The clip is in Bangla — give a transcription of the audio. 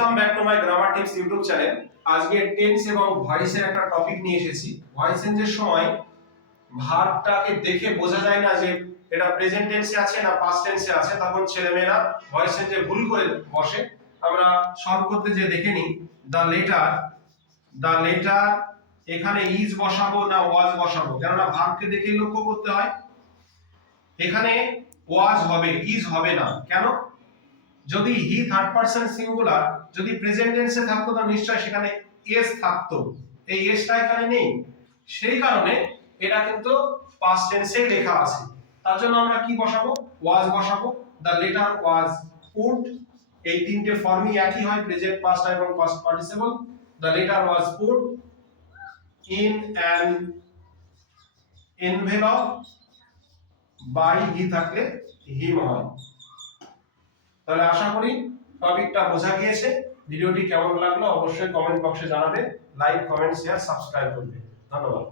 Welcome back to my grammar tips YouTube channel. আজকে টেন্স এবং ভয়েসের একটা টপিক নিয়ে এসেছি। ভয়েস চেঞ্জের সময় ভার্বটাকে দেখে বোঝা যায় না যে এটা প্রেজেন্ট টেন্সে আছে না পাস্ট টেন্সে আছে, তখন ছেলেমেয়েরা ভয়েস চেঞ্জে ভুল করে বসে। আমরা সলভ করতে যে দেখে নিই, দ্য লেটার এখানে ইজ বসাবো না ওয়াজ বসাবো, কেননা ভার্বকে দেখে লক্ষ্য করতে হয়। এখানে ওয়াজ হবে, ইজ হবে না। কেন? যদি হি থার্ড পারসন সিঙ্গুলার যদি প্রেজেন্ট টেন্সে থাকতো তো নিশ্চয়ই সেখানে এস থাকতো, এই এসটা এখানে নেই, সেই কারণে এটা কিন্তু পাস্ট টেন্সে লেখা আছে। তার জন্য আমরা কি বসাবো? ওয়াজ বসাবো। দ্য লেটার ওয়াজ পুট, এই তিনটে ফর্মই একই হয়, প্রেজেন্ট, পাস্ট এবং past participle. The letter was put in an envelope by he থাকলে হিম হয়। তাহলে আশা করি টপিকটা বোঝা গিয়েছে। ভিডিওটি কেমন লাগলো অবশ্যই কমেন্ট বক্সে জানাবে। লাইক, কমেন্ট, শেয়ার, সাবস্ক্রাইব করবে। ধন্যবাদ।